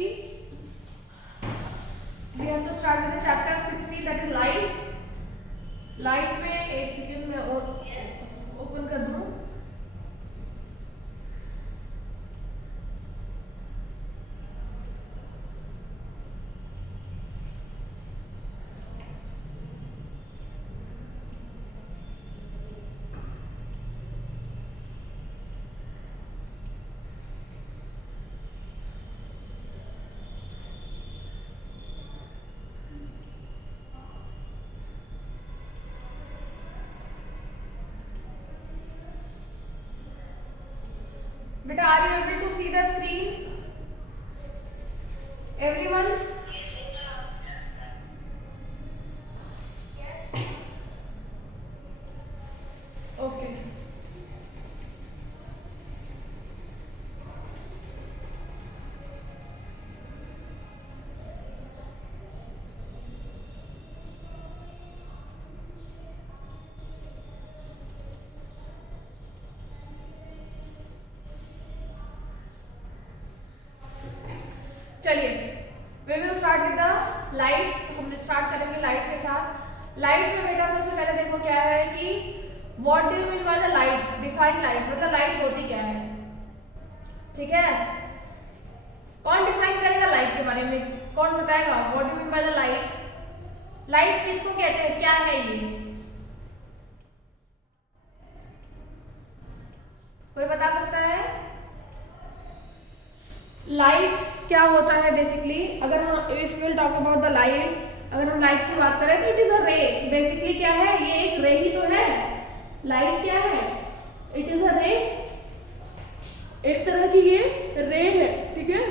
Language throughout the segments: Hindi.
see we have to start with the chapter 60 that is light. Light में एक सेकेंड में और ओपन कर दूं। But are you able to see the screen? Everyone? Yes. Okay. चलिए we will start with the light. तो हम स्टार्ट करेंगे लाइट के साथ। लाइट में बेटा सबसे पहले देखो क्या है कि what do you mean by the light, define light, मतलब लाइट होती क्या है। ठीक है, कौन डिफाइन करेगा लाइट के बारे में, कौन बताएगा what do you mean by the light. Light किसको कहते हैं, क्या है ये, कोई बता सकता है। लाइट क्या होता है बेसिकली, अगर हम if will talk about the light, अगर हम लाइट की बात करें तो इट इज अ रे। बेसिकली क्या है, ये एक रे ही तो है। लाइट क्या है, इट इज अ रे, एक तरह की ये रे है। ठीक है,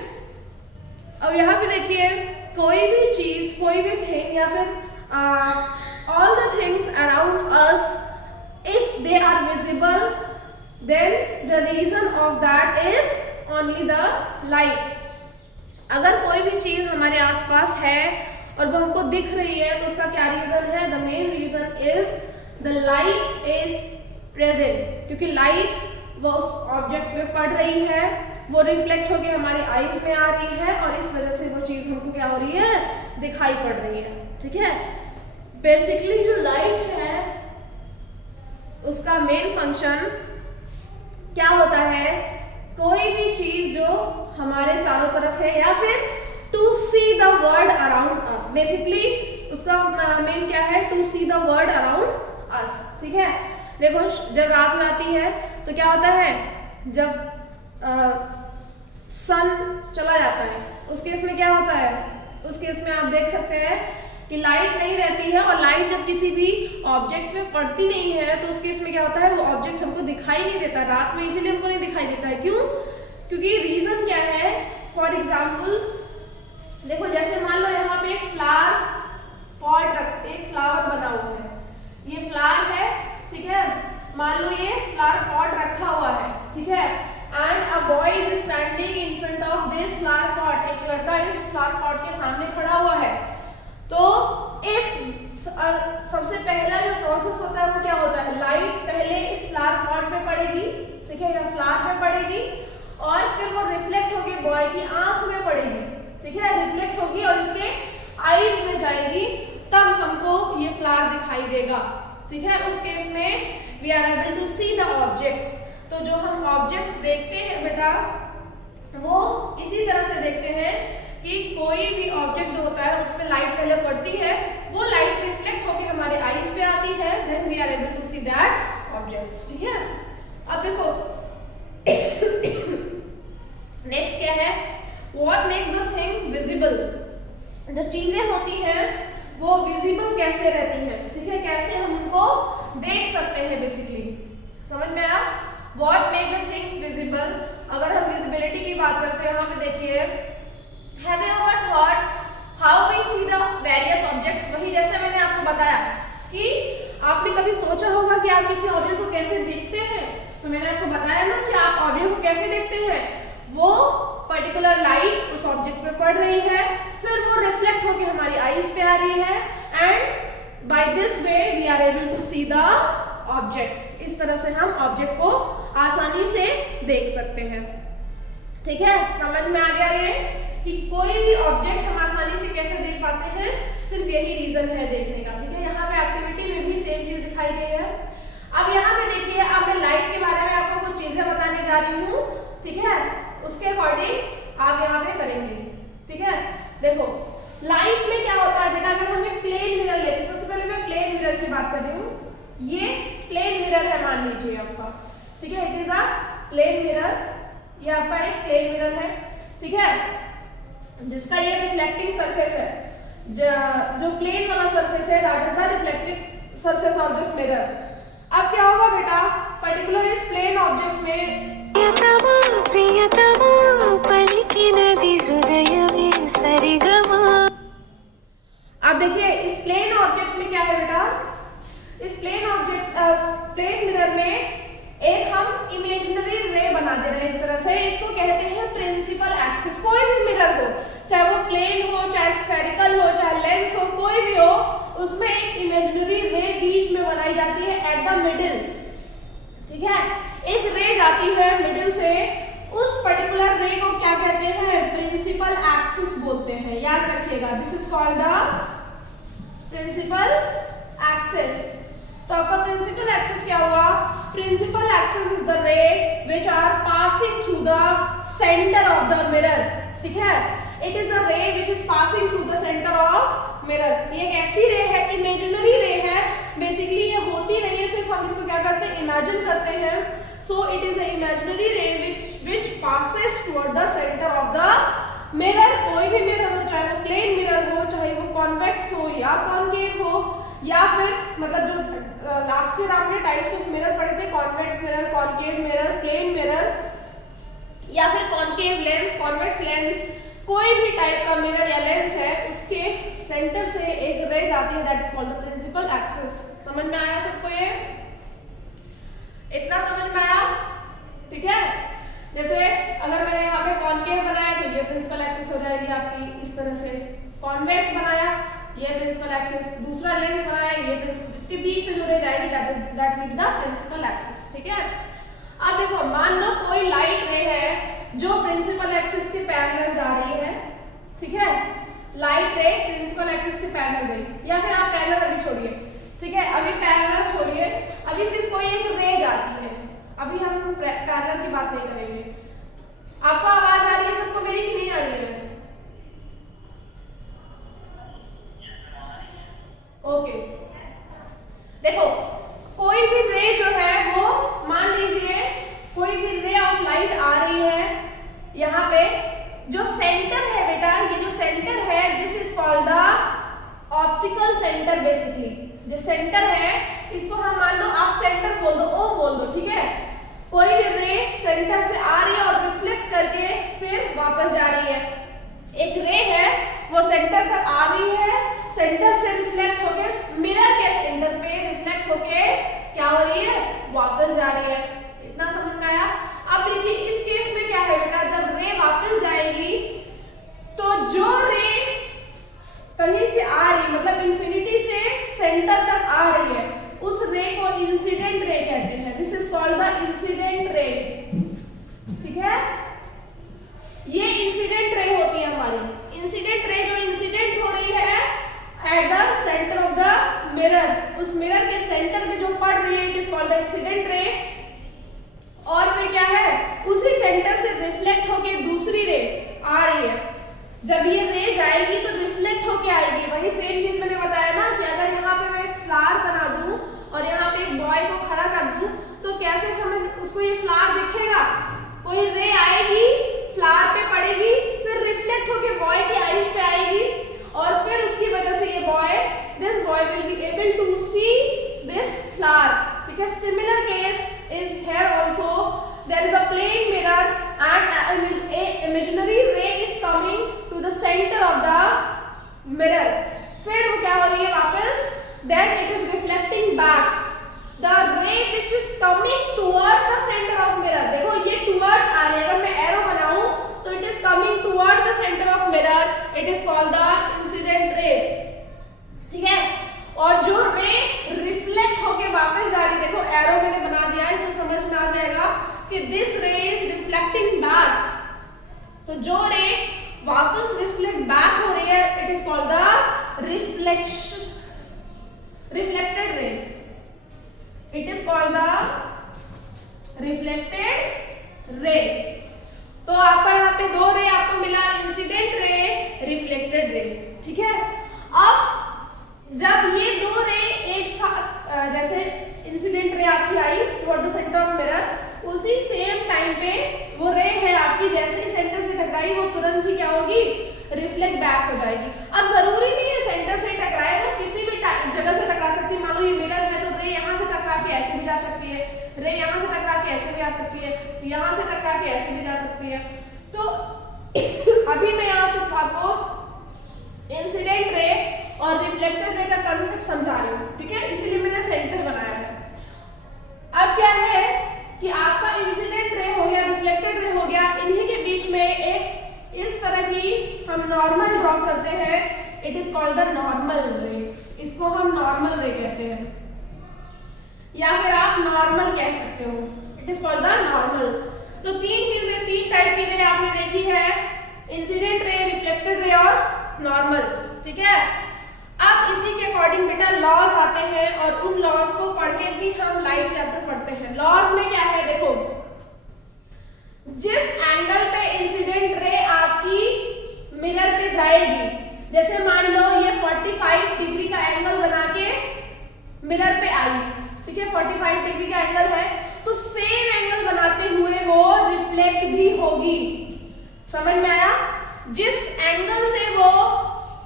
अब यहाँ पे देखिए कोई भी चीज, कोई भी थिंग या फिर all the things around us if they are visible then the reason of that is only the light. अगर कोई भी चीज हमारे आसपास है और वो हमको दिख रही है तो उसका क्या रीजन है, the main reason is the light is present, क्योंकि लाइट वो उस ऑब्जेक्ट पे पड़ रही है, वो रिफ्लेक्ट होके हमारी आईज में आ रही है और इस वजह से वो चीज हमको क्या हो रही है, दिखाई पड़ रही है। ठीक है, बेसिकली जो लाइट है उसका मेन फंक्शन क्या होता है, कोई भी चीज जो हमारे चारों तरफ है या फिर to see the world around us. Basically उसका मेन क्या है, to see the world around us. ठीक है, देखो जब रात हो जाती है तो क्या होता है, जब सन चला जाता है उस केस में क्या होता है, उस केस में आप देख सकते हैं कि लाइट नहीं रहती है और लाइट जब किसी भी ऑब्जेक्ट पे पड़ती नहीं है तो उस केस में क्या होता है, वो ऑब्जेक्ट हमको दिखाई नहीं देता रात में, इसीलिए हमको नहीं दिखाई देता है। क्यों, क्योंकि रीजन क्या है, फॉर एग्जाम्पल देखो जैसे मान लो यहाँ पे एक फ्लावर पॉट एक फ्लावर बना हुआ है, ये फ्लावर है। ठीक है, मान लो ये फ्लावर पॉट रखा हुआ है। ठीक है, and a boy is standing in front of this flower pot, एक लड़का इस फ्लावर पॉट के सामने खड़ा हुआ है। तो इफ सबसे पहला जो प्रोसेस होता है वो क्या होता है, लाइट पहले इस फ्लावर पॉट पे पड़ेगी। ठीक है, या फ्लावर पे पड़ेगी और फिर वो रिफ्लेक्ट होगी बॉय की आंख में पड़ेगी। ठीक है, रिफ्लेक्ट होगी और इसके आईज में जाएगी, तब हमको ये फ्लावर दिखाई देगा। ठीक है, उस केस में we are able to see the objects. तो जो हम ऑब्जेक्ट्स देखते हैं बेटा वो इसी तरह से देखते हैं कि कोई भी ऑब्जेक्ट जो होता है उसमें लाइट पहले पड़ती है, वो लाइट रिफ्लेक्ट होकर हमारे आईज पे आती है, then we are able to see that objects. ठीक है, अब देखो नेक्स्ट क्या है, what makes the thing visible. जो चीजें होती हैं वो विजिबल कैसे रहती हैं। ठीक है, कैसे हम उनको देख सकते हैं, बेसिकली समझ में आया। What make the things visible, अगर हम विजिबिलिटी की बात करते हैं यहाँ पे देखिए, Have you ever thought how we see the various objects? वही जैसे मैंने आपको बताया कि आपने कभी सोचा होगा कि आप किसी ऑब्जेक्ट को कैसे देखते हैं। तो मैंने आपको बताया ना कि आप ऑब्जेक्ट को कैसे देखते हैं, वो पर्टिकुलर लाइट उस ऑब्जेक्ट पे पड़ रही है, फिर वो रिफ्लेक्ट होकर हमारी आईज पे आ रही है, and by this way we are able to see the object. इस तरह से हम ऑब्जेक्ट को आसानी से देख सकते हैं। ठीक है, समझ में आ गया ये। कि कोई भी ऑब्जेक्ट हम आसानी से कैसे देख पाते हैं, सिर्फ यही रीजन है देखने का, ठीक है। यहाँ पे एक्टिविटी में भी सेम चीज दिखाई गई है। अब यहाँ पे देखिए, अब मैं लाइट के बारे में आपको कुछ चीजें बताने जा रही हूँ, ठीक है, उसके अकॉर्डिंग आप यहाँ पे करेंगे, ठीक है। देखो लाइट में क्या होता है बेटा, अगर हम एक प्लेन मिरर लेते, सबसे पहले मैं प्लेन मिरर की बात कर रही हूँ, ये प्लेन मिरर है मान लीजिए आपका, ठीक है, it is a plane mirror, ये आपका एक प्लेन मिरर है, ठीक है, जिसका ये रिफ्लेक्टिंग सरफेस है, जो प्लेन वाला सरफेस है, that is the reflecting surface of this mirror. अब क्या होगा बेटा, पर्टिकुलर इस प्लेन ऑब्जेक्ट में अब देखिए इस प्लेन ऑब्जेक्ट में क्या है बेटा, इस प्लेन ऑब्जेक्ट प्लेन मिरर में एक हम इमेजिनरी रे बना दे रहे हैं इस तरह से, इसको कहते हैं प्रिंसिपल एक्सिस। कोई भी मिरर हो, चाहे वो प्लेन हो, चाहे स्फेरिकल हो, चाहे लेंस हो, कोई भी हो, उसमें एक इमेजिनरी रे बीच में बनाई जाती है एट द मिडिल, ठीक है, एक रे जाती है मिडिल से, उस पर्टिकुलर रे को क्या कहते हैं, प्रिंसिपल एक्सिस बोलते हैं, याद रखिएगा, this is called the principal axis. तो आपका प्रिंसिपल एक्सिस क्या हुआ, principal axis is the ray which are passing through the centre of the mirror, ठीक है, it is the ray which is passing through the centre of mirror. ये एक ऐसी रे है, इमेजिनरी रे है, बेसिकली ये होती नहीं है, सिर्फ हम इसको क्या करते हैं, इमेजिन करते हैं। So it is a imaginary ray which passes toward the centre of the mirror. कोई भी मिरर हो, चाहे वो प्लेन मिरर हो, चाहे वो कॉन्वेक्स हो या कॉनकेव हो, या फिर मतलब जो लास्ट ईयर आपने टाइप्स ऑफ मिरर पढ़े थे, convex mirror, concave mirror, plane mirror, या फिर कॉनकेव लेंस, कॉन्वेक्स लेंस, कोई भी टाइप का मिरर या लेंस है, उसके सेंटर से एक रे जाती है, that is called the principal axis. समझ में आया सबको, ये इतना समझ में आया, ठीक है। जैसे अगर मैंने यहाँ पे कॉनकेव बनाया तो ये प्रिंसिपल एक्सिस हो जाएगी आपकी इस तरह से, कॉन्वेक्स बनाया ये प्रिंसिपल एक्सिस, दूसरा लेंस बनाया ये प्रिंसिपल, इसके बीच से जो रे जाएगी that will be the principal axis, ठीक है। अब देखो मान लो कोई लाइट रे है जो प्रिंसिपल एक्सिस के पैरेलल जा रही है, ठीक है, लाइट रे प्रिंसिपल एक्सिस के पैरेलल गई, या फिर आप पैरेलल अभी छोड़िए, ठीक है, अभी पैरेलल छोड़िए, अभी सिर्फ कोई एक रे जाती है, अभी हम पैरेलल की बात नहीं करेंगे। आपको आवाज आ रही है सबको मेरी कि नहीं आ रही है? ओके, देखो कोई भी रे जो है वो मान लीजिए कोई भी रे ऑफ लाइट आ रही है, यहाँ पे जो सेंटर है बेटा, ये जो सेंटर है this is called the optical centre. Basically जो सेंटर है इसको हम मान लो, आप सेंटर बोल दो, ओ बोल दो, ठीक है, कोई भी रे सेंटर से आ रही है और रिफ्लेक्ट करके फिर वापस जा रही है, एक रे है वो सेंटर तक आ रही है, सेंटर से रिफ्लेक्ट होके मिरर के सेंटर पे रिफ्लेक्ट होके क्या हो रही है, वापस जा रही है। इतना समझ में आया? अब देखिए इस केस में क्या है बेटा, जब रे वापस जाएगी तो जो रे कहीं से आ रही, मतलब इंफिनिटी से सेंटर तक आ रही है, उस रे को इंसिडेंट रे कहते हैं, this is called the incident रे, ठीक है। ये इंसिडेंट रे होती है हमारी, इंसिडेंट रे जो इंसिडेंट हो रही है at the centre of the mirror, उस मिरर के सेंटर में जो पड़ रही है, it is called the incident ray. और फिर क्या है, उसी सेंटर से रिफ्लेक्ट होके दूसरी रे आ रही है, जब ये रे जाएगी तो रिफ्लेक्ट होके आएगी। वही सेम चीज मैंने बताया ना कि अगर यहाँ पे मैं एक फ्लावर बना दूं और यहाँ पे एक बॉय को खड़ा कर दूं तो कैसे समझ उसको ये फ्लावर दिखेगा, कोई रे आएगी फ्लावर पे पड़ेगी, फिर रिफ्लेक्ट होके बॉय की आईज पे आएगी, और फिर उसकी वजह से ये this boy will be able to see this flower, ठीक है। Similar case is here also, there is a plane mirror and a imaginary ray is coming to the center of the mirror, फिर वो क्या हो रही है वापस, then it is reflecting back, the ray which is coming towards the center of mirror, देखो ये towards आ रही है, अगर मैं arrow बनाऊं तो it is coming towards the center of mirror, it is called the incident ray, ठीक है। और जो रे रिफ्लेक्ट होके वापस जा रही, देखो एरो मैंने बना दिया है, इससे समझ में आ जाएगा कि this ray is reflecting back, तो जो रे वापस कॉल्ड द रिफ्लेक्टेड रे। It is called the reflected ray. तो आपका यहाँ पे दो रे आपको मिला, इंसिडेंट रे, रिफ्लेक्टेड रे, ठीक है। अब जब ये दो रे एक साथ जैसे इंसिडेंट रे आपकी आई toward the centre of mirror, उसी सेम टाइम पे वो रे है आपकी जैसे ही सेंटर से टकराई वो तुरंत ही क्या होगी, रिफ्लेक्ट बैक हो जाएगी। अब जरूरी नहीं है सेंटर से टकराए, वो किसी भी जगह से टकरा सकती है। मान लो ये मिरर है तो रे यहाँ से टकरा के ऐसे भी जा सकती है, रे यहाँ से टकरा के ऐसे भी आ सकती है, यहाँ से टकरा के ऐसे भी जा सकती है। तो अभी मैं यहाँ से आपको इंसिडेंट रे और रिफ्लेक्टेड रे का कंसेप्ट समझा रही हूँ, ठीक है, इसीलिए मैंने सेंटर बनाया है। अब क्या है कि आपका इंसिडेंट रे हो गया, रिफ्लेक्टेड रे हो गया, इन्हीं के बीच में एक इस तरह की हम नॉर्मल ड्रॉ करते हैं। It is called the normal रे। इसको हम नॉर्मल रे कहते हैं, या फिर आप नॉर्मल कह सकते हो। It is called the normal. तो तीन चीजें, तीन टाइप की रे आपने देखी है, इंसिडेंट रे, रिफ्लेक्टेड रे और नॉर्मल, ठीक है। अब इसी के अकॉर्डिंग बेटा लॉज आते हैं और उन लॉज को पढ़ के भी हम लाइट चैप्टर पढ़ते हैं। लॉज में क्या है देखो, जिस एंगल पे इंसिडेंट रे आपकी मिरर पे जाएगी, जैसे मान लो ये 45 डिग्री का एंगल बना के मिरर पे आई, ठीक है, 45 डिग्री का एंगल है, तो सेम एंगल बनाते हुए वो रिफ्लेक्ट भी होगी। समझ में आया? जिस एंगल से वो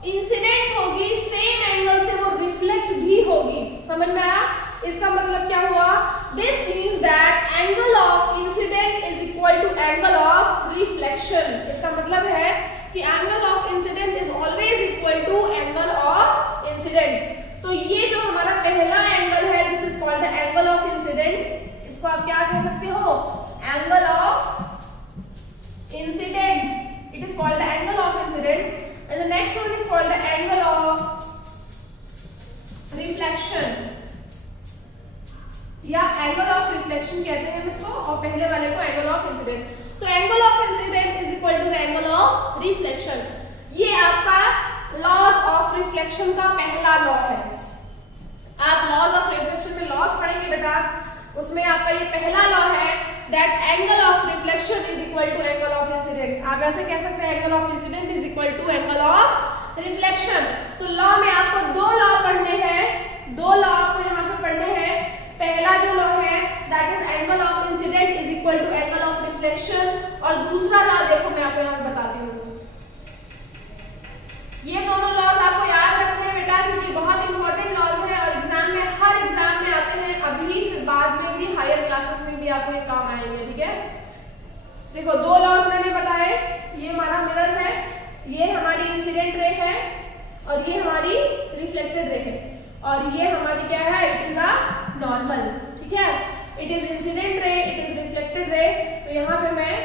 इंसिडेंट होगी सेम एंगल से वो रिफ्लेक्ट भी होगी। समझ में आया? इसका मतलब क्या हुआ? This means that angle of incident is equal to angle of reflection. इसका मतलब है कि angle of incident is always equal to angle of incident. तो ये जो हमारा पहला एंगल है, this is called the angle of incident. इसको आप क्या कह सकते हो? Angle of incident. It is called the angle of incident. And the next one is called the angle of reflection, या angle of reflection कहते हैं इसको, और पहले वाले को angle of incident। तो angle of incident is equal to the angle of reflection। ये आपका laws of reflection का पहला लॉ है। आप laws of reflection में laws पढ़ेंगे बेटा, उसमें आपका ये पहला लॉ है that angle of reflection is equal to angle of incident। आप ऐसे कह सकते हैं angle of incident is equal to angle of reflection। तो लॉ में आपको दो लॉ पढ़ने हैं, दो लॉ आपको यहाँ पे पढ़ने हैं। पहला जो लॉ है that is angle of incident is equal to angle of reflection, और दूसरा लॉ देखो मैं आपको यहाँ बताती हूँ। ये दोनों लॉज आपको याद रखने हैं बेटा, क्योंकि बहुत इंपॉर्टेंट लॉज है और एग्जाम में, हर एग्जाम में आते हैं, अभी फिर बाद में भी, हायर क्लासेस में भी आपको ये काम आएंगे, ठीक है। देखो दो लॉज मैंने बताए, ये हमारा मिरर है, ये हमारी इंसिडेंट रे है, और ये हमारी रिफ्लेक्टेड रे है, और ये हमारी क्या है? इट इज अ नॉर्मल, ठीक है। It is incident ray, it is reflected ray. तो यहाँ पे मैं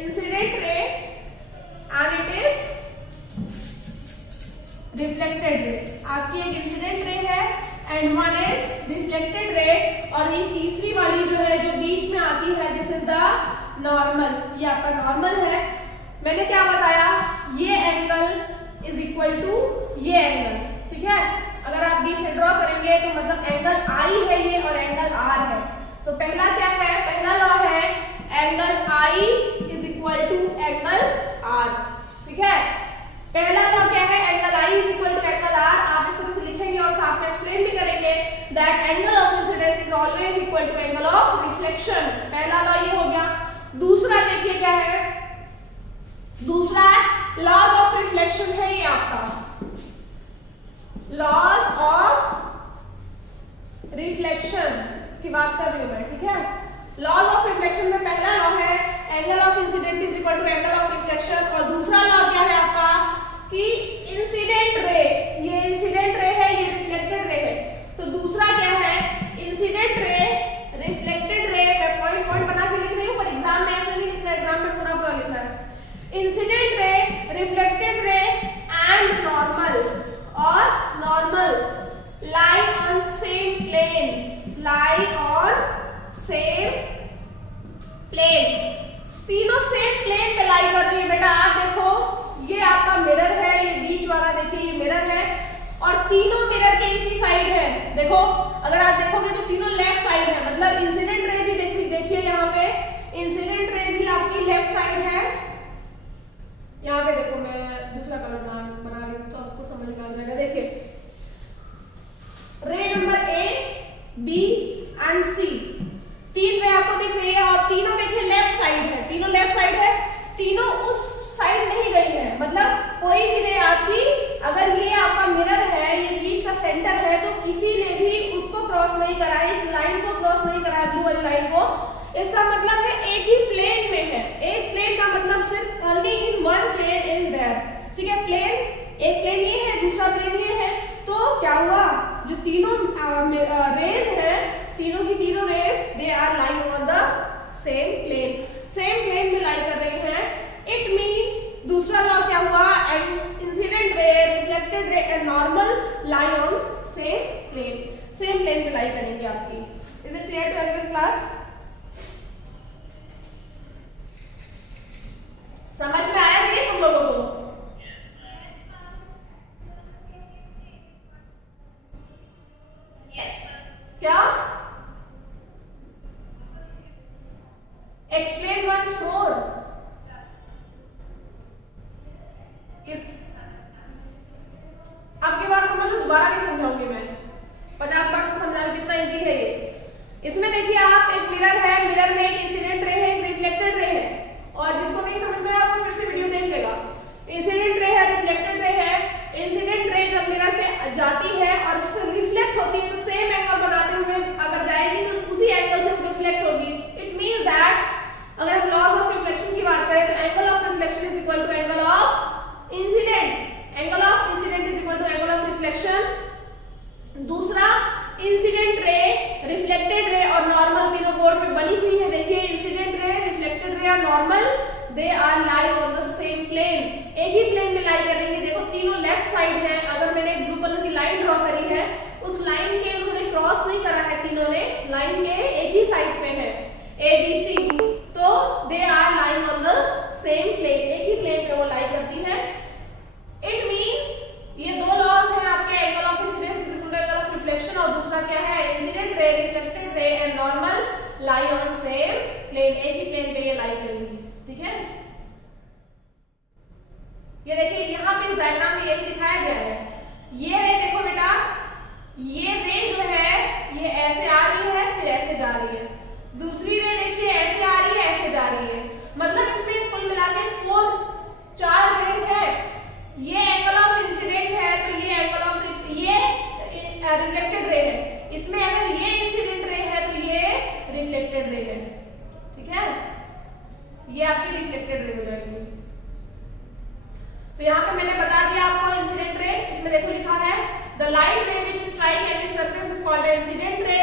incident ray and it is reflected ray। आपकी एक इंसिडेंट रे है and one is reflected ray, और ये तीसरी वाली जो है जो बीच में आती है, दिस इज द नॉर्मल। ये आपका नॉर्मल है। मैंने क्या बताया? ये एंगल इज इक्वल टू ये एंगल, ठीक है। अगर आप बीच से ड्रॉ करेंगे तो मतलब एंगल आई है ये और एंगल आर है। तो पहला क्या है? पहला लॉ है angle I is equal to angle R, ठीक है। पहला लॉ क्या है? Angle I is equal to angle R. आप इस तरह से लिखेंगे और साथ में एक्सप्लेन भी करेंगे that angle of incidence is always equal to angle of reflection. पहला लॉ ये हो गया। दूसरा देखिए क्या है? दूसरा लॉज ऑफ रिफ्लेक्शन है ये आपका, लॉज ऑफ रिफ्लेक्शन की बात कर रही हूं मैं, ठीक है। लॉज ऑफ रिफ्लेक्शन में पहला लॉ है angle of incident is equal to angle of reflection, और दूसरा लॉ क्या है आपका कि इंसिडेंट रे, ये इंसिडेंट रे है, ये रिफ्लेक्टेड रे है। तो दूसरा क्या है? इंसिडेंट रे, रिफ्लेक्टेड रे। मैं पॉइंट पॉइंट बना के लिख रही हूँ, पर एग्जाम में ऐसे नहीं लिखना, एग्जाम में पूरा पूरा लिखना है। Incident ray, reflected ray and normal, और normal lie on same plane, lie on same plane. तीनों सेम प्लेन पे लाई कर रही है बेटा। आप देखो तीनों मिरर के इसी साइड है, देखो अगर आप देखोगे तो तीनों लेफ्ट साइड है, मतलब इंसिडेंट रे भी देखिए यहाँ पे इंसिडेंट रे भी आपकी लेफ्ट साइड है। यहाँ पे देखो मैं दूसरा कलर बना रही हूँ तो आपको समझ में आ जाएगा। देखिए रे नंबर ए, बी एंड सी, तीन रे आपको दिख रही है और तीनों देखिए लेफ्ट साइड है, तीनों लेफ्ट साइड है, तीनों उस साइड नहीं गई है, मतलब कोई भी रे आपकी, अगर ये आपका मिरर है, ये बीच का सेंटर है, तो किसी ने भी उसको क्रॉस नहीं करा है, इस लाइन को क्रॉस नहीं करा है, ब्लू वाली लाइन को। इसका मतलब है एक ही प्लेन में है, एक प्लेन का मतलब सिर्फ only in one plane is there, ठीक है। प्लेन, एक प्लेन ये है, दूसरा प्लेन ये है, तो क्या हुआ, जो तीनों रेज है, तीनों की तीनों rays they are lying on the same plane में लाई कर रहे हैं। इट मींस दूसरा लॉ क्या हुआ, incident ray, reflected ray and normal lie on same plane में लाई करेंगे आपकी। Is it clear to everyone class? समझ में आया नहीं तुम लोगों को? क्या? Explain once more. आपके बार समझ लो, दोबारा नहीं समझाऊंगी मैं, 50 बार से समझाना कितना इजी है ये। इसमें देखिए आप, एक मिरर है, मिरर में एक इंसिडेंट रे है, एक रिफ्लेक्टेड रे है, और जिसको नहीं समझ में आया वो फिर से वीडियो देख लेगा। इंसिडेंट रे है, रिफ्लेक्टेड रे है। इंसिडेंट रे जब मिरर पे जाती है और फिर रिफ्लेक्ट होती है, तो सेम एंगल बनाते हुए अगर जाएगी तो उसी एंगल से रिफ्लेक्ट होगी। इट मींस दैट अगर हम लॉज ऑफ रिफ्लेक्शन की बात करें तो angle of reflection is equal to angle of incident, angle of incident is equal to angle of reflection. दूसरा, इंसिडेंट रे, रिफ्लेक्टेड रे और नॉर्मल तीनों बोर्ड पे बनी हुई है, देखिए इंसिडेंट रे, रिफ्लेक्टेड रे और normal they are lie on the same plane, एक ही प्लेन में लाई करेंगे। देखो तीनों लेफ्ट साइड है, अगर मैंने एक ब्लू कलर की लाइन ड्रॉ करी है, उस लाइन के उन्होंने क्रॉस नहीं करा है, तीनों ने लाइन के एक ही साइड पे है, ए बी सी, तो they are lying on the same plane, एक ही प्लेन पे वो लाई करती है। इट मींस ये दो लॉज हैं आपके, angle of incidence is equal to angle of reflection, और दूसरा क्या है, incident ray, reflected ray and normal lie on same plane, एक ही प्लेन पे ये लाई करेंगी, ठीक है। ये देखिए यहाँ पे इस डायग्राम में यही दिखाया गया है। ये रे देखो बेटा, ये रे जो है ये ऐसे आ रही है, फिर ऐसे जा रही है। दूसरी रे देखिए ऐसे आ रही है, ऐसे जा रही है, मतलब इसमें कुल मिलाकर 4 रेज है। ये एंगल ऑफ इंसिडेंट है, तो ये एंगल ऑफ रिफ्लेक्टेड रे है, इसमें अगर ये इंसिडेंट रे है तो ये रिफ्लेक्टेड रे है, ठीक है। ये आपकी रिफ्लेक्टेड रे हो जाएगी। तो यहाँ पे मैंने बता दिया आपको इंसिडेंट रे, इसमें देखो लिखा है the light ray which strike any surface is called incident ray,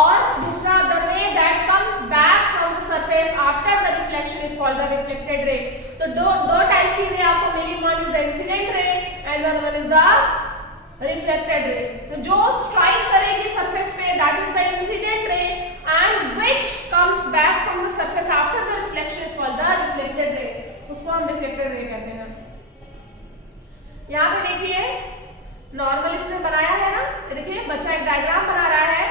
और दूसरा the ray that comes back from the surface after the reflection is called the reflected ray. तो दो टाइप की रे आपको मिली, one is the incident ray and the one is the reflected ray. तो जो स्ट्राइक करेगी सरफेस पे that is the incident ray, and which comes back from the surface after the reflection is called the reflected रे, उसको हम रिफ्लेक्टेड रे कहते हैं। यहाँ पे देखिए नॉर्मल इसने बनाया है ना, देखिए बच्चा एक डायग्राम बना रहा है,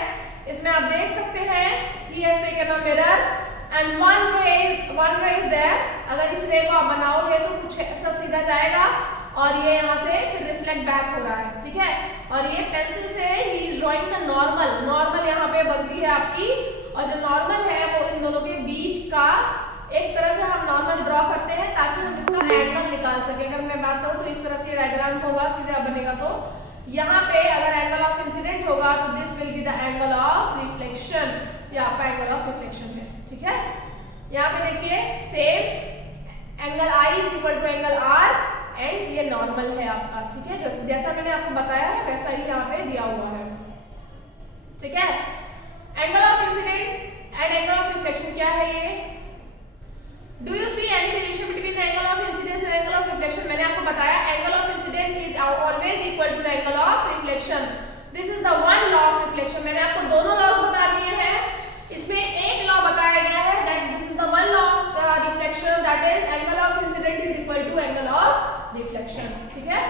इसमें आप देख सकते हैं कि ये taken a mirror and one रे इज देयर। अगर इस रे को आप बनाओगे तो कुछ ऐसा सीधा जाएगा और ये यहाँ से फिर रिफ्लेक्ट बैक हो रहा है, ठीक है। और ये पेंसिल से he is drawing the normal यहाँ पे बनती है आपकी, और जो नॉर्मल है वो इन दोनों के बीच का एक तरह से हम नॉर्मल ड्रॉ करते हैं ताकि हम इसका एंगल निकाल सकें। अगर मैं बात करूं तो इस तरह से डायग्राम होगा, सीधा बनेगा। तो यहाँ पे अगर एंगल ऑफ इंसिडेंट होगा तो this will be the angle of reflection, या आपका एंगल ऑफ रिफ्लेक्शन है, ठीक है। यहाँ पे देखिए same angle I is equal to angle R and ये नॉर्मल है आपका, ठीक है। जैसा मैंने आपको बताया है वैसा ही यहाँ पे दिया हुआ है, ठीक है। Angle of incident and angle of reflection क्या है ये? Do you see any relation between the angle of incidence and angle of reflection? मैंने आपको बताया angle of incidence is always equal to the angle of reflection. This is the one law of reflection. मैंने आपको दोनों लॉज बता दिए हैं, इसमें एक लॉ बताया गया है that this is the one law of reflection, that is angle of incidence is equal to angle of reflection, ठीक है।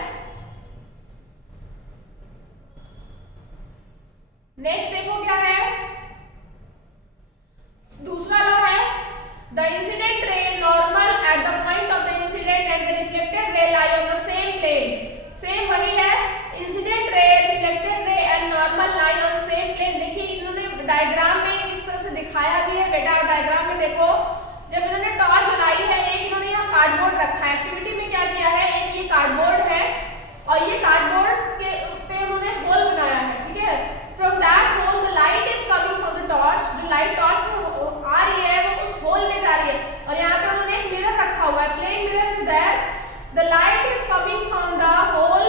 The light is coming from the hole,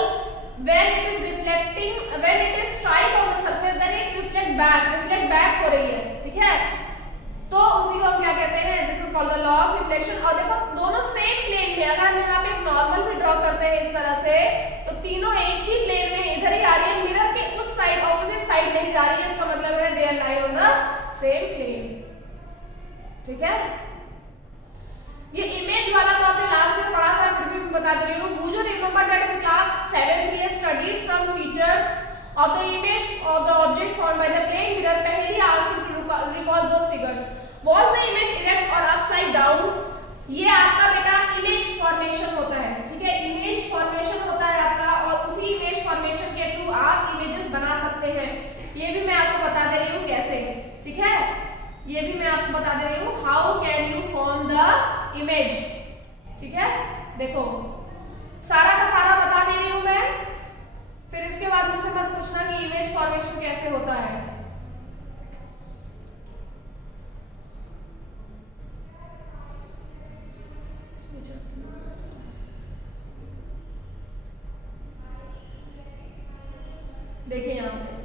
when it is reflecting, when it is strike on the surface, then it reflect back हो रही है, ठीक है। तो उसी को हम क्या कहते हैं, this is called the law of reflection. और देखो दोनों सेम प्लेन में, अगर हम यहाँ पे एक नॉर्मल भी ड्रॉ करते हैं इस तरह से, तो तीनों एक ही प्लेन में इधर ही आ रही है, मिरर के उस साइड ऑपोजिट साइड नहीं जा रही है, इसका मतलब है they are lie on the same plane, ठीक है। ये इमेज वाला तो आपने लास्ट ईयर पढ़ा था, फिर भी मैं बता दे रही हूँ। Would you remember that in class 7th we studied some features of the image of the object formed by the plane mirror? पहले asked you to recall those figures. Was the image erect or upside down? ये आपका बेटा इमेज फॉर्मेशन होता है, ठीक है। इमेज फॉर्मेशन होता है आपका, और उसी इमेज फॉर्मेशन के थ्रू आप इमेजेस बना सकते हैं। ये भी मैं आपको बता दे रही हूँ कैसे, ठीक है। ये भी मैं आपको बता दे रही हूँ, how can you form the image, ठीक है। देखो सारा का सारा बता दे रही हूँ मैं, फिर इसके बाद मुझसे मत पूछना कि इमेज फॉर्मेशन कैसे होता है। देखिए यहाँ पे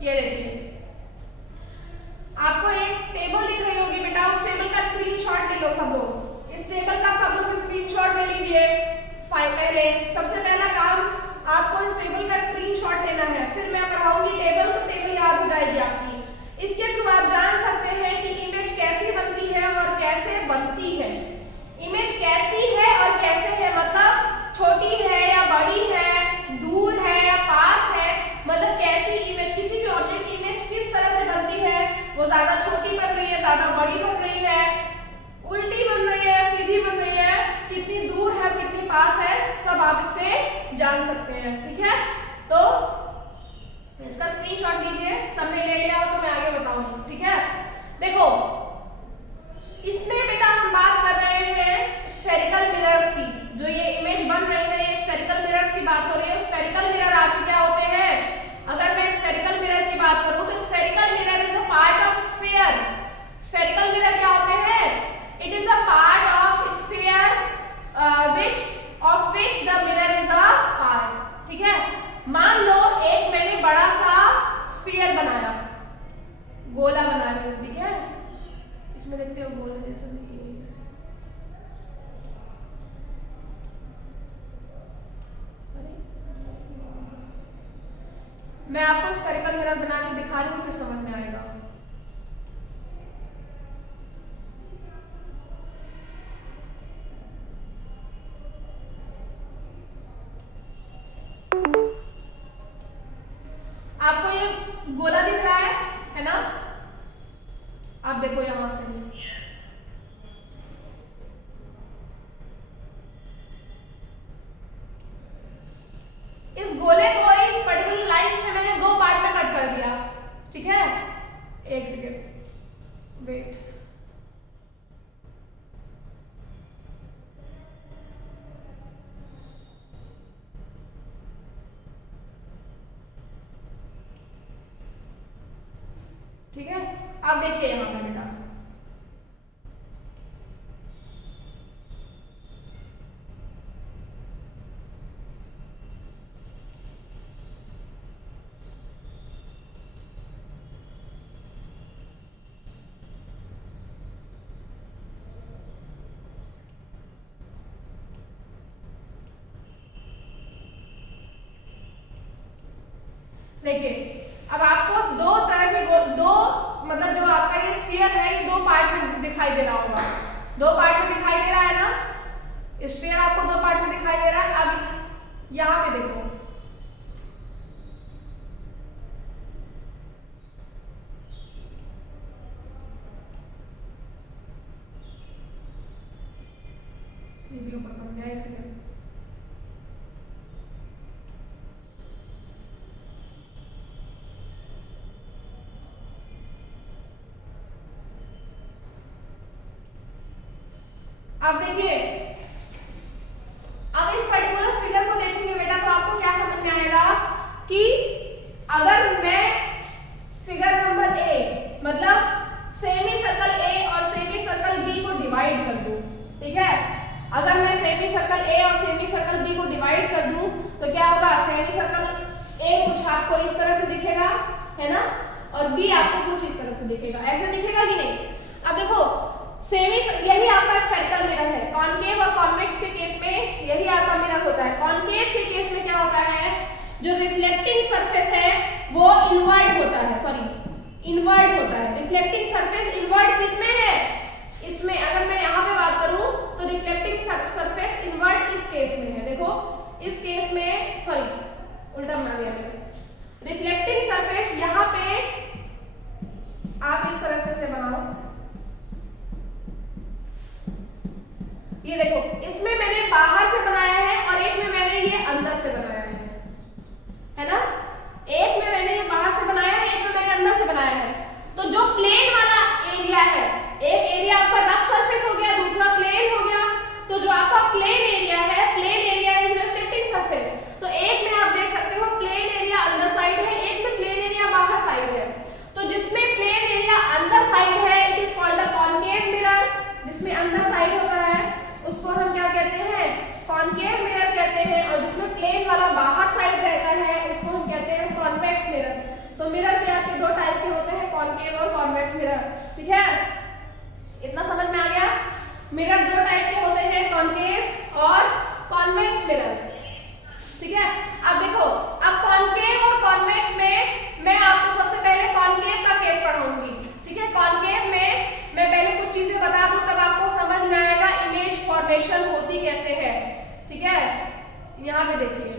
ये देखिए, आपको एक टेबल दिख रही होगी बेटा, उस टेबल का स्क्रीनशॉट ले लो सब लोग। इस टेबल का सब लोग स्क्रीनशॉट ले लीजिए। पहले सबसे पहला काम आपको इस टेबल का स्क्रीनशॉट लेना है, फिर मैं पढ़ाऊंगी टेबल, तो टेबल याद हो जाएगी आपकी। इसके थ्रू आप जान सकते हैं कि इमेज कैसी बनती है और कैसे बनती है। इमेज कैसी है और कैसे है, मतलब छोटी है या बड़ी है, दूर है या पास है, मतलब कैसी इमेज, किसी भी ऑब्जेक्ट की इमेज किस तरह से बनती है, वो ज्यादा छोटी बन रही है, ज्यादा बड़ी बन रही है, उल्टी बन रही है, सीधी बन रही है, कितनी दूर है, कितनी पास है, सब आप इससे जान सकते हैं, ठीक है। तो इसका स्क्रीनशॉट लीजिए, सबने ले लिया हो तो मैं आगे बताऊंगी, ठीक है। देखो इसमें बेटा हम बात कर रहे हैं स्फेरिकल मिरर्स की, जो ये इमेज बन रही है, ये स्फेरिकल मिरर्स की बात हो रही है। स्फेरिकल मिरर आपके क्या होते हैं, अगर मैं स्फेरिकल मिरर की बात करूं तो spherical mirror is a part of sphere. Spherical mirror क्या होते हैं, it is a part of sphere of which the mirror is a part, ठीक है। मान लो एक मैंने बड़ा सा स्फीयर बनाया, गोला बना रही हूं, ठीक है। इसमें देखते हो गोले जैसा नहीं है, मैं आपको स्फेरिकल मिरर बना के दिखा रही हूँ, फिर समझ में आएगा। आपको ये गोला दिख रहा है ना, आप देखो यहां से, इस गोले को इस पर्टिकुलर लाइन से मैंने दो पार्ट में कट कर दिया, ठीक है। एक सेकेंड वेट, ठीक है। अब देखिए यहां पे बेटा, देखिए अब आपको दो तरह के दो, मतलब जो आपका ये स्फीयर है, ये दो पार्ट में दिखाई दे रहा होगा, दो पार्ट में दिखाई दे रहा है ना, स्फीयर आपको दो पार्ट में दिखाई दे रहा है। अब यहां पे देखो, ये भी ऊपर कर दिया, एक सेकंड, अब देखिए अगर मैं सेमी सर्कल ए और सेमी सर्कल बी को डिवाइड कर दूं तो क्या होगा, सेमी सर्कल ए कुछ आपको इस तरह से दिखेगा, है ना, और बी आपको कुछ इस तरह से दिखेगा, ऐसे दिखेगा कि नहीं। अब देखो सेमी, यही आपका स्फेरिकल मिरर है। कॉनकेव और कॉन्वेक्स के केस में यही आपका मिरर होता है। कॉनकेव के केस में क्या होता है, जो रिफ्लेक्टिंग सरफेस है वो इनवर्ड होता है, सॉरी इनवर्ड होता है। रिफ्लेक्टिंग सरफेस इनवर्ड किसमें है, इसमें। अगर मैं यहाँ पे बात करूं तो रिफ्लेक्टिंग सरफेस इनवर्ड इस केस में है। देखो इस केस में, सॉरी उल्टा बना दिया मैंने, रिफ्लेक्टिंग सरफेस यहाँ पे आप इस तरह से बनाओ, ये देखो इसमें मैंने बाहर से बनाया है और एक में मैंने ये अंदर से बनाया है ना। एक में मैंने ये बाहर से बनाया है, एक में मैंने अंदर से बनाया है। तो जो प्लेन वाला एरिया है, एक एरिया आपका रफ सरफेस हो गया, दूसरा प्लेन हो गया। तो जो आपका प्लेन एरिया है, plain area is reflecting surface. तो एक में आप देख सकते हो प्लेन एरिया अंदर साइड है, एक में प्लेन एरिया बाहर साइड है। तो जिसमें प्लेन एरिया अंदर साइड है it is called a concave mirror. जिसमें अंदर साइड होता है उसको हम क्या कहते हैं, कॉनकेव मिरर कहते हैं। और जिसमें प्लेन वाला बाहर साइड रहता है उसको हम कहते हैं कॉन्वेक्स मिरर। तो मिरर के आपके दो टाइप के होते हैं, कॉनकेव और कॉन्वेक्स मिरर। ठीक है, इतना समझ में आ गया। मिरर दो टाइप के होते हैं, कॉनकेव और कॉन्वेक्स मिरर। ठीक है, अब देखो, अब कॉनकेव और कॉन्वेक्स में मैं आपको सबसे पहले कॉनकेव का केस पढ़ाऊंगी। ठीक है, कॉनकेव में मैं पहले कुछ चीजें बता दूं तब आपको समझ में आएगा इमेज फॉर्मेशन होती कैसे है। ठीक है, यहाँ पे देखिए,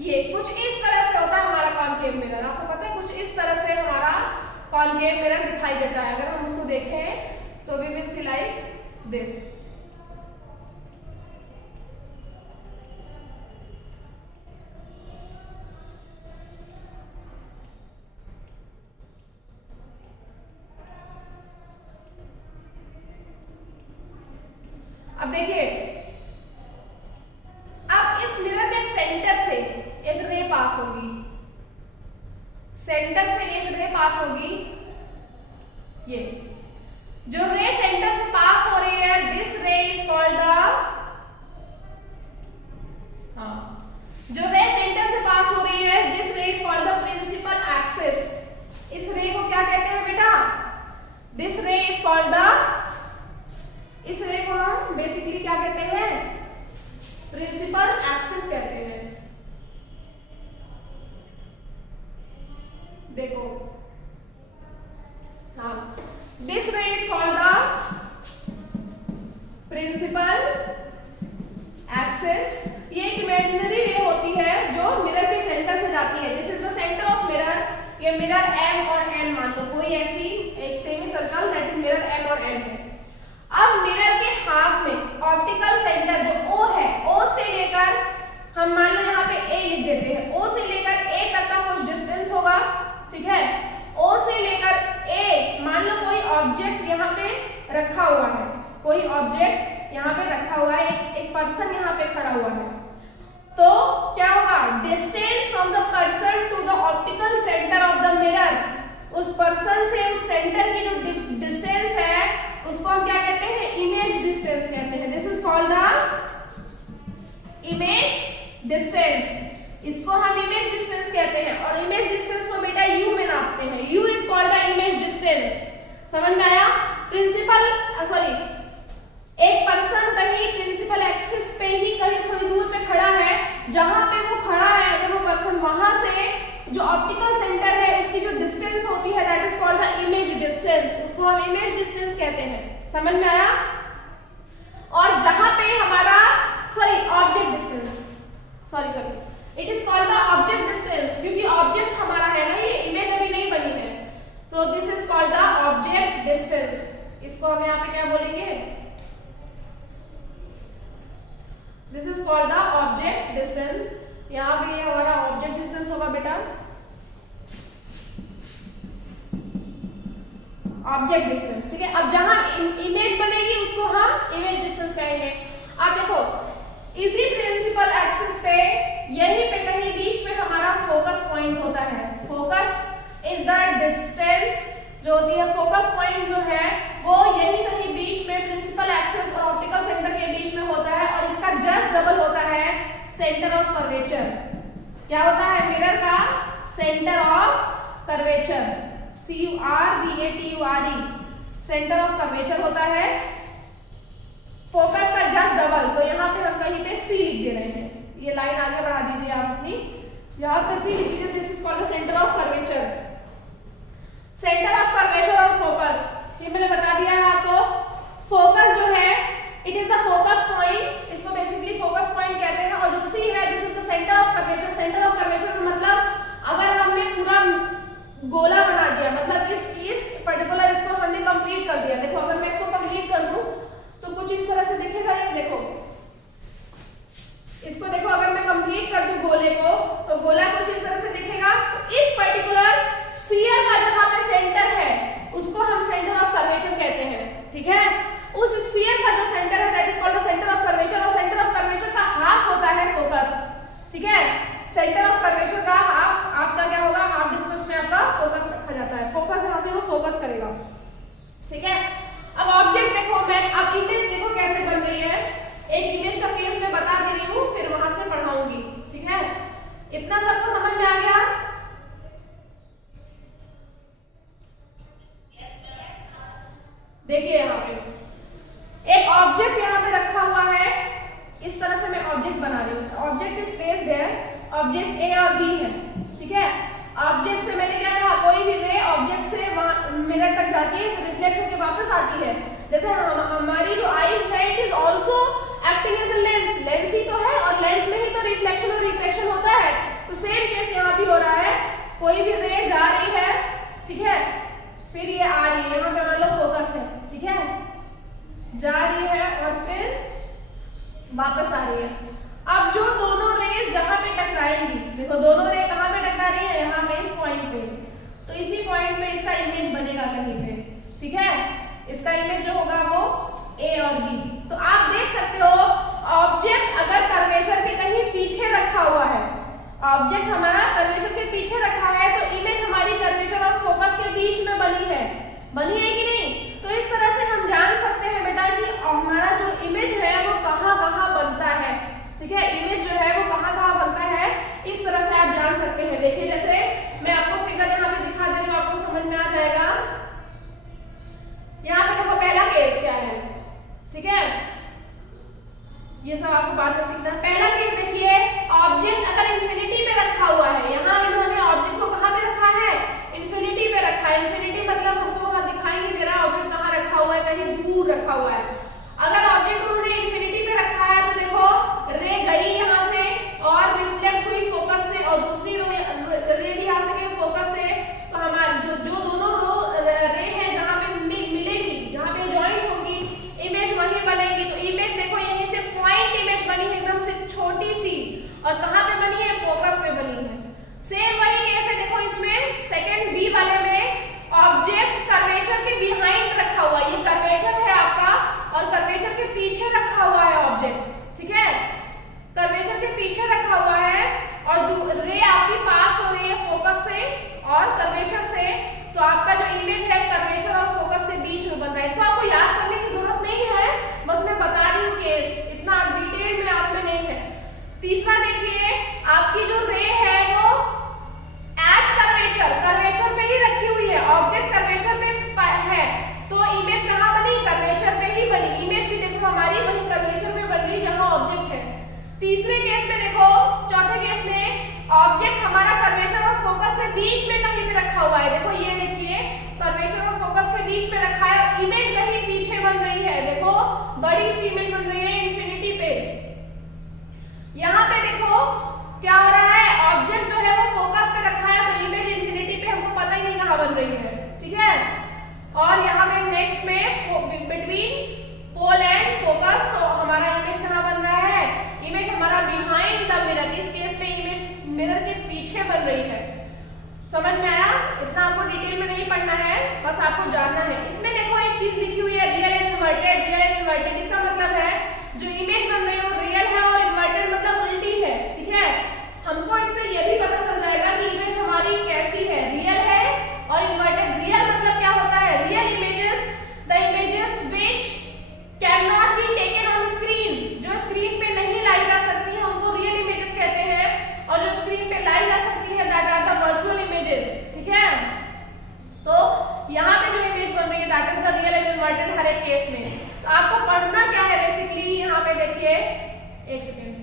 ये कुछ इस तरह से होता है हमारा कॉनकेव मिरर। आपको पता है कुछ इस तरह से हमारा कॉनकेव मिरर दिखाई देता है। अगर हम उसको देखें तो we will see like this. अब देखिए, अब इस मिरर में सेंटर से एक रे पास होगी, सेंटर से एक रे पास होगी। ये जो रे सेंटर से पास हो रही है, this ray is called the, जो रे सेंटर से पास हो रही है this ray is called the principal axis. इस रे को क्या कहते हैं बेटा, this ray is called the, इस रे को हम बेसिकली क्या कहते हैं, प्रिंसिपल एक्सिस कहते हैं। देखो, हाँ, this ray is called the principal axis. ये एक इमेजिनरी रे होती है जो मिरर के सेंटर से जाती है। This is the centre of mirror. ये मिरर M और N मान लो, कोई ऐसी एक semi circle that is mirror M और N है। अब मिरर के हाफ में ऑप्टिकल सेंटर जो O है, O से लेकर, हम मान लो यहाँ पे A लिख देते हैं, O से लेकर A तक का कुछ डिस्टेंस होगा। ठीक है, O से लेकर A, मान लो कोई ऑब्जेक्ट यहाँ पे रखा हुआ है, कोई ऑब्जेक्ट यहाँ पे रखा हुआ है, एक पर्सन यहाँ पे खड़ा हुआ है। तो क्या होगा, distance from the person to the optical centre of the mirror, उस पर्सन से उस सेंटर की जो डिस्टेंस है उसको हम क्या कहते हैं, इमेज डिस्टेंस कहते हैं। This is called the image distance. इसको हम इमेज डिस्टेंस कहते हैं। और इमेज डिस्टेंस को बेटा U में नापते हैं। U is called the image distance. समझ में आया। प्रिंसिपल, सॉरी, एक पर्सन कहीं प्रिंसिपल एक्सिस पे ही कहीं थोड़ी दूर पे खड़ा है, जहां पे वो खड़ा है अगर वो पर्सन, वहां से जो ऑप्टिकल सेंटर है उसकी जो डिस्टेंस होती है that is called the image distance. उसको हम इमेज डिस्टेंस कहते हैं। समझ में आया। और जहां पे हमारा, sorry, object distance, sorry, it is called the object distance, क्योंकि ऑब्जेक्ट हमारा है ना, ये इमेज अभी नहीं बनी है। तो this is called the object distance. इसको हम यहाँ पे क्या बोलेंगे, this is called the object distance. यहाँ पे ये हमारा ऑब्जेक्ट डिस्टेंस होगा बेटा। ऑब्जेक्ट डिस्टेंस, ठीक है। अब जहां इमेज बनेगी उसको हम इमेज डिस्टेंस कहेंगे। अब देखो इसी प्रिंसिपल एक्सिस पे यहीं पे कहीं बीच में हमारा फोकस पॉइंट होता है। फोकस इज द डिस्टेंस जो होती है, फोकस पॉइंट जो है वो यहीं कहीं बीच में प्रिंसिपल एक्सिस और ऑप्टिकल सेंटर के बीच में होता है और इसका जस्ट डबल होता है सेंटर ऑफ कर्वेचर। क्या होता है मिरर का centre of curvature, CURVATURE, centre of curvature होता है फोकस का जस्ट डबल। तो यहाँ पे हम कहीं पे C लिख दे रहे हैं, ये लाइन आगे बढ़ा दीजिए आप अपनी, यहाँ पे C लिख दीजिए। This is called the centre of curvature. Centre of curvature और फोकस, ये मैंने बता दिया है आपको। फोकस जो है it is the focus point, इसको बेसिकली फोकस पॉइंट कहते हैं। और जो C है this is the centre of curvature. Centre of curvature का मतलब अगर हमने पूरा गोला बना दिया, मतलब इस पर्टिकुलर इसको हमने कंप्लीट कर दिया। देखो अगर मैं इसको कंप्लीट कर दूं तो कुछ इस तरह से दिखेगा। ये देखो इसको देखो, अगर मैं कंप्लीट कर दूं गोले को तो गोला कुछ इस तरह से दिखेगा। तो इस पर्टिकुलर स्फीयर का जहां पे सेंटर है उसको हम सेंटर ऑफ कर्वेचर कहते हैं, ठीक है। उस स्फीयर का जो सेंटर है that is called the centre of curvature. और सेंटर ऑफ कर्वेचर का हाफ होता है फोकस, ठीक है। सेंटर ऑफ कर्वेचर का हाफ आपका क्या होगा, हाफ डिस्टेंस में आपका फोकस रखा जाता है। फोकस यहां से वो फोकस करेगा, ठीक है। अब ऑब्जेक्ट देखो, मैं अब इमेज देखो कैसे बन रही है। एक इमेज का केस मैं बता दे रही हूं, फिर वहां से पढ़ाऊंगी, ठीक है। इतना सबको समझ में आ गया? देखिए यहाँ पे एक ऑब्जेक्ट यहाँ पे रखा हुआ है, इस तरह से मैं ऑब्जेक्ट बना रही हूँ। Object is placed there, object A और B है, ठीक है। ऑब्जेक्ट से मैंने क्या कहा, कोई भी रे ऑब्जेक्ट से मिरर तक जाती है, रिफ्लेक्ट होकर वापस आती है। जैसे हमारी जो आईज है it is also acting as a lens, lens ही तो है और लेंस में ही तो रिफ्लेक्शन और रिफ्लेक्शन होता है। तो सेम केस यहाँ भी हो रहा है, कोई भी रे जा रही है, ठीक है, फिर ये आ रही है, यहाँ पे मान लो फोकस है, ठीक है, जा रही है और फिर वापस आ रही है। अब जो दोनों रेज जहां पे टकराएंगी, देखो दोनों रे कहां पे टकरा रही है, यहाँ पे इस पॉइंट पे, तो इसी पॉइंट पे इसका इमेज बनेगा कहीं पे, ठीक है। इसका इमेज जो होगा वो A और B। तो आप देख सकते हो ऑब्जेक्ट अगर कर्वेचर के कहीं पीछे रखा हुआ है, ऑब्जेक्ट हमारा कर्वेचर के पीछे रखा है तो इमेज हमारी कर्वेचर और फोकस के बीच में बनी है कि नहीं। तो इस तरह से हम जान सकते हैं बेटा कि हमारा जो इमेज है वो कहाँ कहाँ बनता है, ठीक है। इमेज जो है वो कहाँ कहाँ बनता है, इस तरह से आप जान सकते हैं। देखिए जैसे मैं आपको फिगर यहाँ पे दिखा दे रही हूँ, आपको समझ में आ जाएगा। यहाँ पे देखो पहला केस क्या है, ठीक है, ये सब आपको बाद में सीखना है। पहला केस देखिए, ऑब्जेक्ट अगर इंफिनिटी पे रखा हुआ है, यहाँ इन्होंने ऑब्जेक्ट को कहाँ पे रखा है, इंफिनिटी पे रखा है। इंफिनिटी मतलब हमको वहां दिखाई नहीं दे रहा ऑब्जेक्ट कहाँ रखा हुआ है, कहीं दूर रखा हुआ है। अगर ऑब्जेक्ट उन्होंने इंफिनिटी पे रखा है तो देखो रे गई यहाँ से और रिफ्लेक्ट हुई फोकस से, और दूसरी रे भी यहाँ से गई फोकस से। तो हमारे जो दोनों रे हैं जहाँ पे मिलेंगी, जहाँ पे जॉइंट होगी, इमेज वहीं बनेगी। तो इमेज देखो यहीं से पॉइंट इमेज बनी है एकदम से छोटी सी, और कहाँ पे बनी है, फोकस पे बनी है। सेम वही केस है, देखो इसमें सेकंड बी वाले में ऑब्जेक्ट कर्वेचर के बिहाइंड रखा हुआ है, ये कर्वेचर है आपका और कर्वेचर के पीछे रखा हुआ है ऑब्जेक्ट, ठीक है, कर्वेचर के पीछे रखा हुआ है और रे आपकी पास हो रही है फोकस से और कर्वेचर से। तो आपका जो इमेज है कर्वेचर और फोकस के बीच में बन रहा है। इसको आपको याद करने की जरूरत नहीं है, बस मैं बता रही हूँ केस, इतना डिटेल में आप में नहीं है। तीसरा देखिए, आपकी जो रे है वो एट कर्वेचर पे ही रखी हुई है, ऑब्जेक्ट कर्वेचर पे है, तो इमेज कहाँ बनी, कर्वेचर पे ही बनी। इमेज भी देखो हमारी वही कर्वेचर पे बन रही जहाँ ऑब्जेक्ट है। तीसरे केस में देखो, चौथे केस में ऑब्जेक्ट हमारा कर्वेचर और फोकस के बीच में कहीं पे रखा हुआ है। देखो ये देखिए कर्वेचर और फोकस के बीच में रखा है और इमेज कहीं पीछे बन रही है, देखो बड़ी सी इमेज बन रही है इंफिनिटी पे। यहाँ पे देखो क्या हो रहा है, ऑब्जेक्ट जो है वो फोकस पे रखा है तो इमेज इंफिनिटी पे हमको पता ही नहीं कहाँ बन रही है, ठीक है। और यहाँ पे नेक्स्ट में बिटवीन पोल एंड फोकस, तो हमारा इमेज कहाँ बन रहा है, इमेज हमारा बिहाइंड द मिरर, इस केस पे इमेज मिरर के पीछे बन रही है। समझ में आया? इतना आपको डिटेल में नहीं पढ़ना है, बस आपको जानना है। इसमें देखो एक चीज लिखी हुई है real and inverted, real and inverted. इसका मतलब है जो इमेज बन रही है वो रियल है और इन्वर्टेड मतलब उल्टी है, ठीक है। हमको इससे ये भी पता चल जाएगा कि इमेज हमारी कैसी है, रियल है और इन्वर्टेड। रियल मतलब क्या होता है, real images the images which can not be taken on screen, जो स्क्रीन पे नहीं लाई जा सकती है उनको रियल इमेजेस कहते हैं, और जो स्क्रीन पे लाई जा सकती है that are the virtual images, ठीक है। तो यहाँ पे जो इमेज बन रही है that is the real and inverted हर एक केस में। तो आपको पढ़ना क्या है बेसिकली, यहाँ पे देखिए, एक सेकेंड,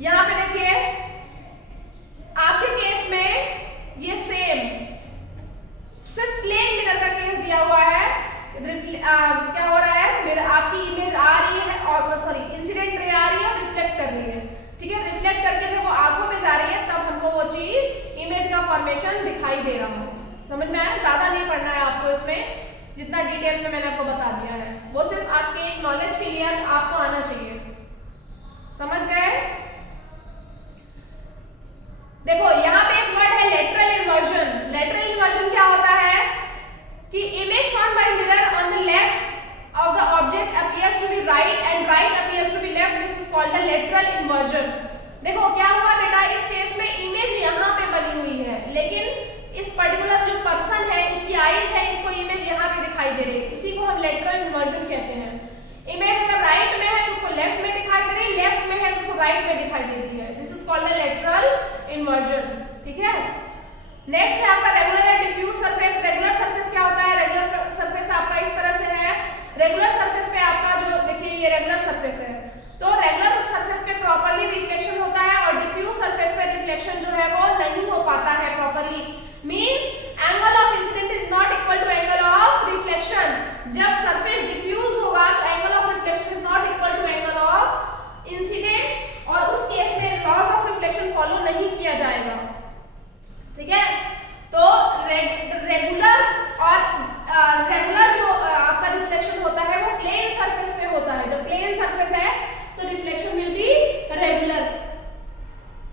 यहाँ पे देखिए आपके केस में ये सेम सिर्फ प्लेन मिरर का केस दिया हुआ है। क्या हो रहा है, मेरा आपकी इमेज आ रही है और सॉरी इंसिडेंट रे आ रही है और रिफ्लेक्ट कर रही है, ठीक है। रिफ्लेक्ट करके जब वो आंखों पे जा रही है तब हमको वो चीज इमेज का फॉर्मेशन दिखाई दे रहा हो। समझ में आया, ज्यादा नहीं पढ़ना है आपको इसमें, जितना डिटेल में मैंने आपको बता दिया है वो सिर्फ आपके एक नॉलेज के लिए आपको आना चाहिए, समझ गए। देखो यहाँ पे एक वर्ड है लेटरल इन्वर्जन। लेटरल इन्वर्जन क्या होता है कि image found by mirror on the left of the object appears to be right and right appears to be left, this is called the lateral inversion. देखो क्या हुआ बेटा, इस केस में इमेज यहाँ पे बनी हुई है लेकिन इस पर्टिकुलर जो पर्सन है इसकी आईज है, इसको इमेज यहाँ पे दिखाई दे रही है, इसी को हम लेटरल इन्वर्जन कहते हैं। इमेज अगर राइट में है तो उसको लेफ्ट में दिखाई दे रही है, लेफ्ट में है तो उसको राइट में दिखाई देती है, this is called the lateral inversion, ठीक है। नेक्स्ट है आपका regular and diffuse surface. Regular surface क्या होता है, रेगुलर सरफेस आपका इस तरह से है। रेगुलर सरफेस पे आपका जो देखिए ये रेगुलर सरफेस है, तो रेगुलर सरफेस पे प्रॉपर्ली रिफ्लेक्शन होता है और डिफ्यूज सरफेस पे रिफ्लेक्शन जो है वो नहीं हो पाता है properly. Means angle of incident is not equal to angle of reflection. जब सरफेस डिफ्यूज होगा तो angle of reflection is not equal to angle of incident, और उस केस में लॉज ऑफ रिफ्लेक्शन फॉलो नहीं किया जाएगा, ठीक है। तो रेगुलर जो आपका रिफ्लेक्शन होता है वो प्लेन सरफेस पे होता है। जब प्लेन सरफेस है तो रिफ्लेक्शन विल बी रेगुलर,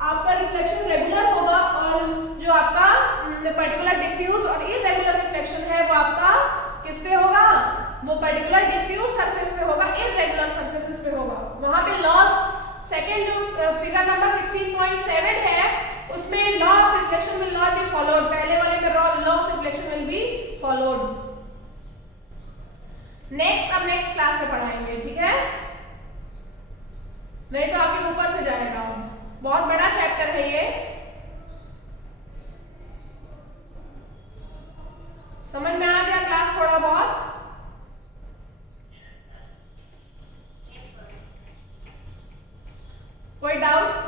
आपका रिफ्लेक्शन रेगुलर होगा, और जो आपका पर्टिकुलर डिफ्यूज और इररेगुलर रिफ्लेक्शन है वो आपका किस पे होगा, वो पर्टिकुलर डिफ्यूज सरफेस पे होगा, इररेगुलर सरफेसेस पे होगा। वहां पे लॉस सेकंड जो फिगर नंबर 16.7 है उसमें law of reflection will not be followed, पहले वाले में law of reflection will be followed. Next अब नेक्स्ट क्लास में पढ़ाएंगे, ठीक है, नहीं तो आपके ऊपर से जाएगा, बहुत बड़ा चैप्टर है ये, समझ में आ गया क्लास थोड़ा बहुत। कोई डाउट?